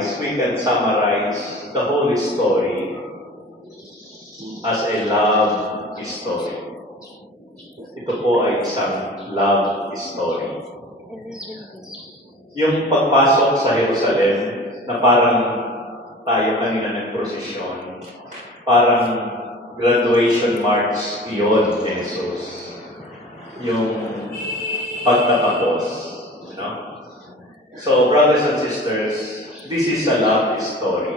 summarize, we can summarize the whole story as a love story. Ito po ay isang love story. Yung pagpasok sa Jerusalem na parang tayo kanina nagprosesyon, parang graduation march yun, Jesus. Yung pagtatapos. You know? So, brothers and sisters, this is a love story.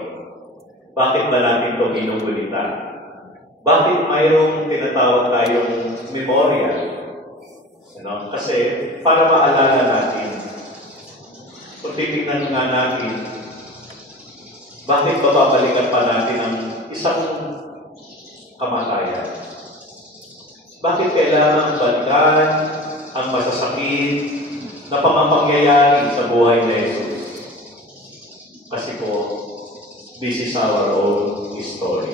Bakit ba natin ito ginugulitan? Bakit mayroong tinatawag tayong memorial? You know? Kasi, para maalala natin, kung titignan nga natin, bakit bababalikan pa natin ang isang kamatayan? Bakit kailangan balikan ang masasakit na pamapangyayari sa buhay ni Jesus? Kasi po, this is our own story.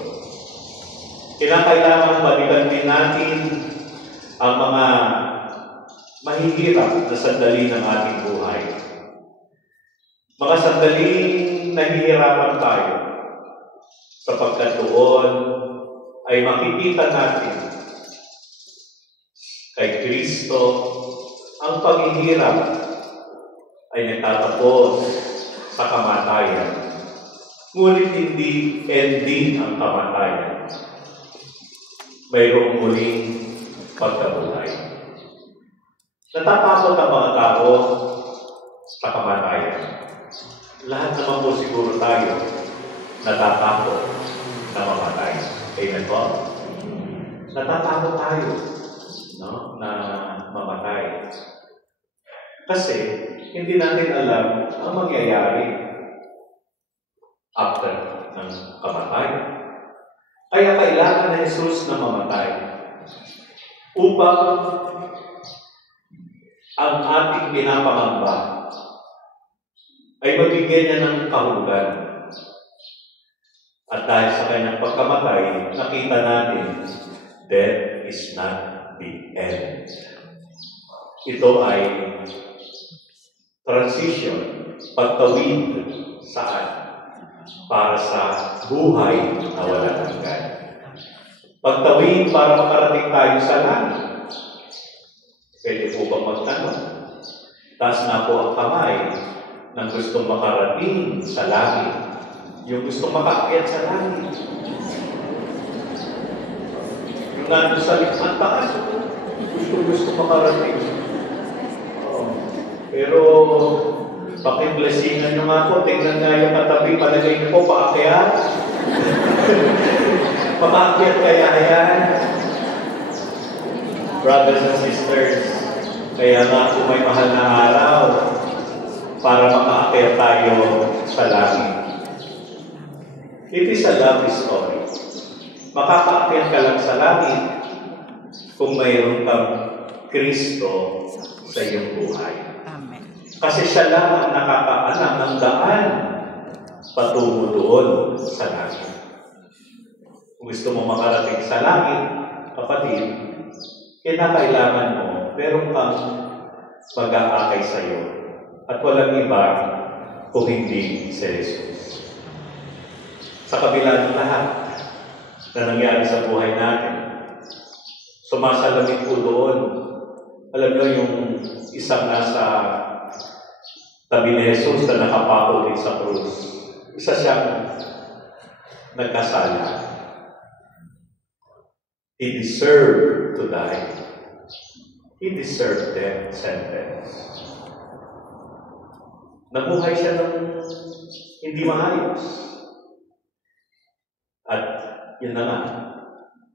Kailangan balikan din natin ang mga mahihirap na sandali ng ating buhay. Mga sandaling nahihirapan tayo sapagkat doon ay makikita natin kay Kristo ang paghihirap ay nagtatapos sa kamatayan. Ngunit hindi ending ang kamatayan. Mayroong muling pagkabuhay. Natatakot ang mga tao sa kamatayan. Lahat naman po siguro tayo natatakot na mamatay. Amen po? Natatakot tayo, no? Na mamatay. Kasi hindi natin alam ang mangyayari after ng kamatayan. Kaya kailangan na Jesus na mamatay upang ang ating pinapangamba ay mabigyan niya ng kahulugan. At dahil sa kanyang pagkamatay, nakita natin, death is not the end. Ito ay transition, pagtawid saan? Para sa buhay na walang hanggan. Pagtawid para makarating tayo sa langit. Pwede po bang magtanong? Taas na po ang kamay ng gustong makarating sa langit. Yung gustong makaakyat sa langit. Yung nandun sa likman taas, gusto makarating. Pero, pakiblesingan nyo nga po, tingnan nga yung katabi, palagay nyo po, paakyat. Paakyat kaya yan. Brothers and sisters, kaya nga po may mahal na araw para makaakyat tayo sa langit. It is a love story. Makakaakyat ka lang sa langit kung mayroon kang Kristo sa iyong buhay. Amen. Kasi siya lang ang nakakaalam ng daan patungo doon sa langit. Kung gusto mo makarating sa langit, kapatid, kinakailangan mo, meron kang mag-aakay sa iyo. At walang iba kung hindi si Jesus. Sa kabila ng lahat na nangyari sa buhay natin, sumasalamit po doon. Alam nyo yung isang nasa tabi ni Jesus na nakapako din sa krus. Isa siyang nagkasala. He deserved to die. He deserved death sentence. Nabuhay siya ng hindi maayos. At yun na nga,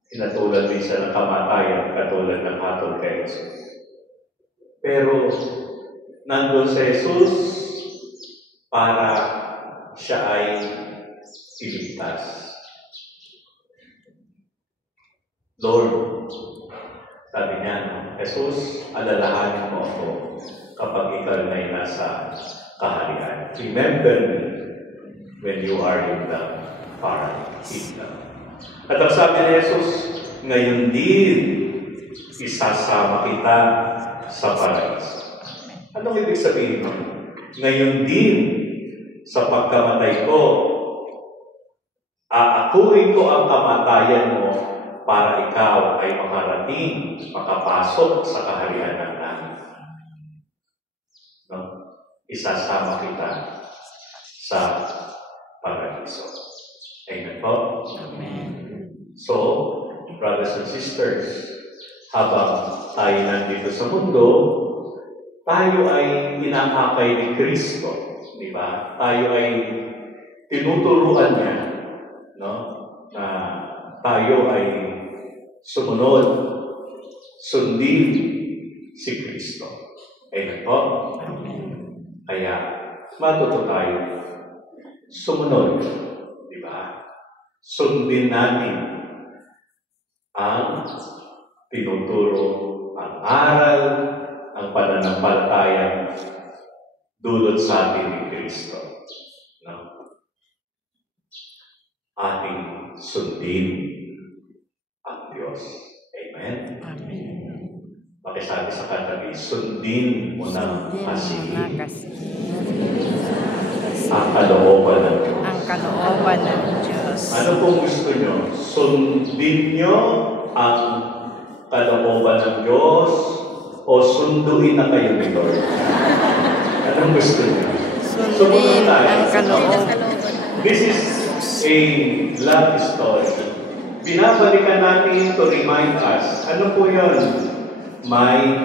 pinatulan din siya ng kamatayan katulad ng hatol kay Jesus. Pero nandun sa Jesus para siya ay iligtas. Lord, sabi niya, Jesus, alalahanin mo ako kapag ikaw na nasa kaharian. Remember me when you are in the far kingdom. At ang sabi ni Jesus, ngayon din isasama kita sa paraiso. Anong ibig sabihin mo? Ngayon din sa pagkamatay ko, aakuin ko ang kamatayan mo para ikaw ay makapasok sa kaharian ng langit. No? Isasama kita sa paradiso. Amen po? Amen. So, brothers and sisters, habang tayo nandito sa mundo, tayo ay inaakay ni Kristo. Di ba? Tayo ay tinuturuan niya, no? Na tayo ay sumunod, sundin si Kristo. Amen po? Kaya, matuto tayo sumunod. Di ba? Sundin natin ang tinuturo, ang aral, ang pananampalataya dulot sa atin ni Kristo. No? Ating sundin ang Diyos. Amen? Amen. Pakisabi sa katabi, sundin mo ng masigit ang kalooban ng Diyos. Ang kalooban ng Diyos. Ano pong gusto nyo? Sundin nyo ang kalooban ng Diyos o sunduin na kayo ni Lord? Anong gusto nyo? Sundin ang kalooban. This is a love story. Binabalikan natin to remind us. Ano po yun? May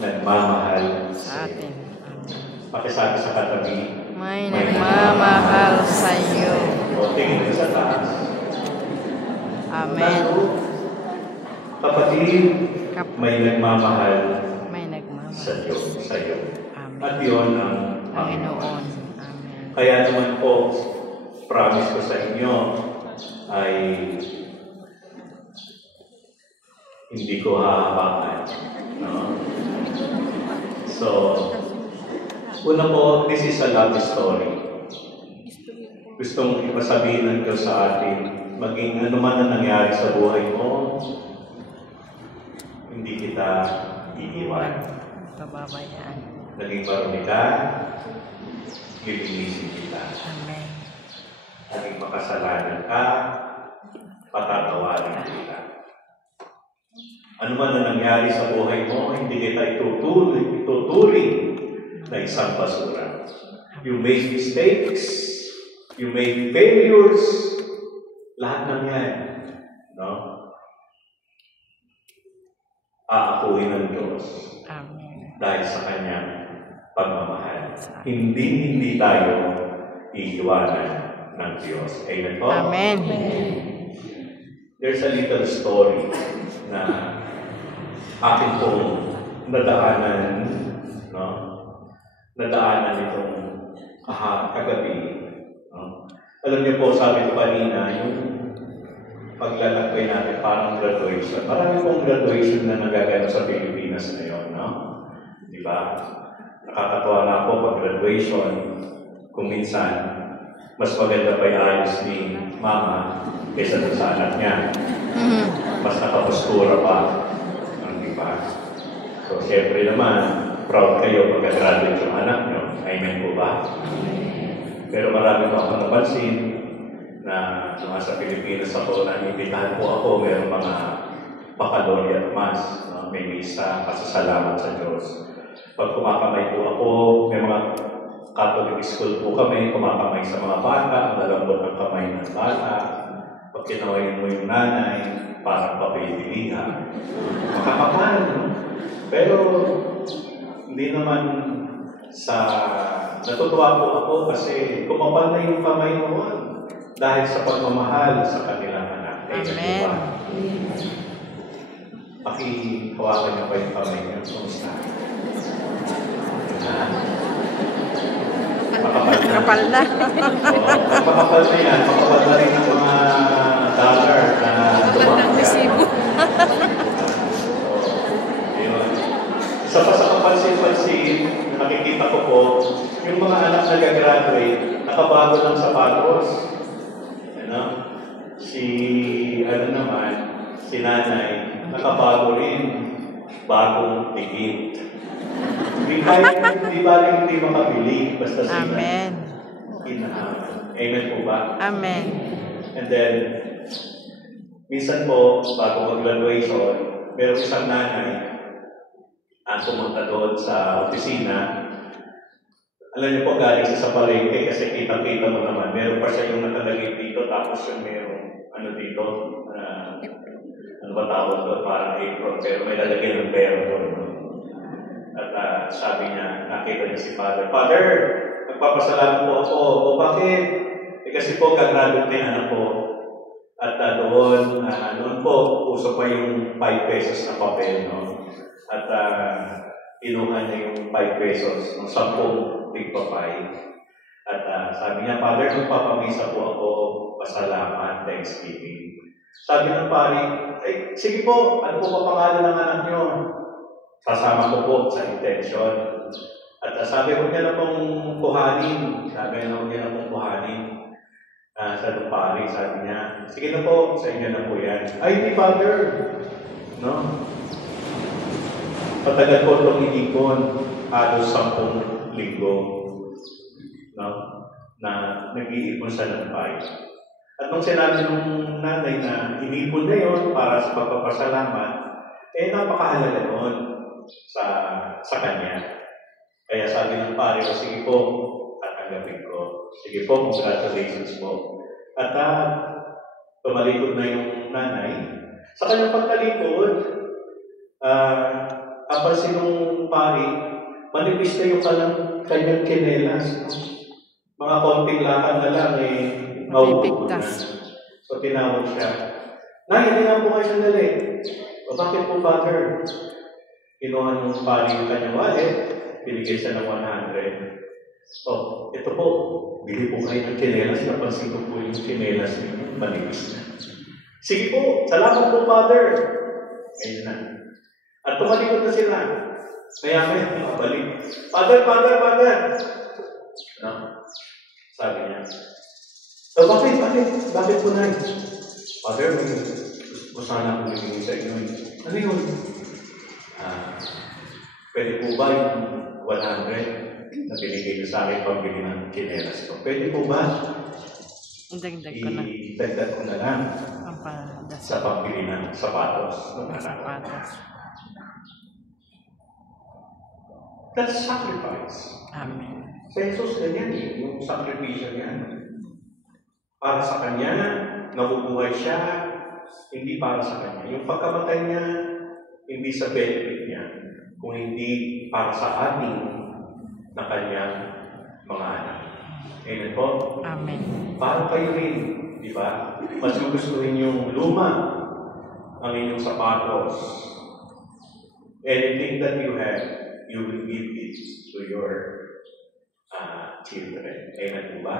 nagmamahal Sa sa atin. Pakisabi sa katabi. May nagmamahal sa iyo. O tingin sa taas. Amen. Kapatid, may nagmamahal May nagmamahal sa Diyos, sa iyo. Amen. At yun ang Panginoon. Amen. Kaya naman po, promise ko sa inyo ay hindi ko hahabakan. No? So, una po, this is a love story. Gustong ipasabihin ng Diyos sa atin, maging ano man ang nangyari sa buhay mo, hindi kita iiwan. Pababayaan. Naging marumi ka, lilinisin kita. Amen. Naging makasalanan ka, patatawarin kita. Ano man na nangyari sa buhay mo, hindi kita ituturing na isang basura. You make mistakes, you make failures, lahat ng yan. No? Aakuin ng Diyos. Amen. Dahil sa Kanyang pagmamahal. Hindi tayo iiwanan ng Diyos. Amen po? Amen. There's a little story na akin pong nadaanan, no? Nadaanan itong kagabi. No? Alam niyo po, sabi ko kanina, yung paglalakbay natin parang graduation. Marami pong graduation na nagaganap sa Pilipinas ngayon, no? Di ba? Nakakatawa na ako pag graduation, kung minsan, mas maganda pa yung ayos ni mama kaysa sa anak niya. Mas nakapostura pa. Di ba? So, siyempre naman, proud kayo pagka-graduate yung anak nyo. Amen po ba? Pero marami pa akong napansin na sa Pilipinas ako, na-invitahan po ako, mayroong mga baccalaureate mass, no? May misa, pasasalamat sa Diyos. Pag kumakamay po ako, may mga Catholic school po kami, kumakamay sa mga bata, malambot ang kamay ng bata. Pag kinawain mo yung nanay, parang papailihan. Makakapal, no? Pero, hindi naman natutuwa po ako kasi kumapal na yung kamay noon dahil sa pagmamahal sa kanilang anak. Amen. Pakihawakan niyo pa yung kamay niyo. Kumusta? Kapal na. Makapal na yan. Makapal na rin ang mga dollar na tumakya. Isa pa sa kapansin-pansin, nakikita ko po, yung mga anak na gagraduate, nakabago ng sapatos. Ano? Si nanay, nakabago rin, bagong tikit. Hindi makabili, basta sila. Amen. inahaman. Amen po ba? Amen. And then, minsan po, bago mag-graduation, meron isang nanay ang pumunta doon sa opisina. Alam niyo po, galing siya sa palengke kasi kitang-kita mo naman. Meron pa siya yung nakalagay dito, tapos yung merong ano dito, ano ba tawag doon, parang apron, pero may lalagay ng pera doon. At sabi niya, nakita niya si Father, Father, nagpapasalamat po ako. O bakit? Kasi po, kagraduate na yung anak ko. At noon po, uso pa yung 5 pesos na papel, no? At inuha niya yung 5 pesos, ng 10 tigpapay. At sabi niya, Father, magpapamisa po ako, pasalamat, thanksgiving. Sabi ng pari, sige po, ano po pa pangalan ng anak niyo? Sasama ko po sa intention. At sabi ko niya na pong kuhanin. Sabi niya na pong kuhanin. Sa pari, sabi niya, sige na po, sa inyo na po yan. Ay, di Father. No? Patagal po itong inikon, halos 10 linggo. No? Na nag-iipon siya ng pay. At nung sinabi ng nanay na inipon na yun para sa pagpapasalamat, napakahalaga nun sa kanya. Kaya sabi ng pare, sige po, tatanggapin ko. Sige po, congratulations po. At tumalikod na yung nanay. Sa kanyang pagtalikod, kapansin ng pare, manipis na yung kanyang kinelas. Mga konting lakad na lang, mapipigtas. So, tinawag siya. Nay, hindi nga po kayo sandali. O bakit po, Father? Kinuha ng pari yung kanyang wallet, binigay siya ng 100. So, ito po, bili po kayo ng kinelas. Napansin ko po yung kinelas niyo, manipis na. Sige po, salamat po, Father. Ayun na. At tumalikod na sila. Kaya balik. Father! No? Sabi niya, bakit po na? Father, gusto sana akong bibigay sa inyo. Ano yun? Pwede po ba yung 100 na binigay niyo sa akin pambili ng kinelas ko? Pwede po ba? Idagdag ko na. Idagdag ko na lang sa pambili ng sapatos. Sapatos. That's sacrifice. Amen. Sa Jesus, ganyan yung sakripisyo niya. Para sa Kanya, nabubuhay siya, hindi para sa Kanya. Yung pagkamatay niya, hindi sa benefit niya, kung hindi para sa ating na Kanyang mga anak. Amen po? Amen. Para kayo rin, di ba? Mas gugustuhin yung luma ang inyong sapatos. Anything that you have, you will give it to your children. Amen po ba?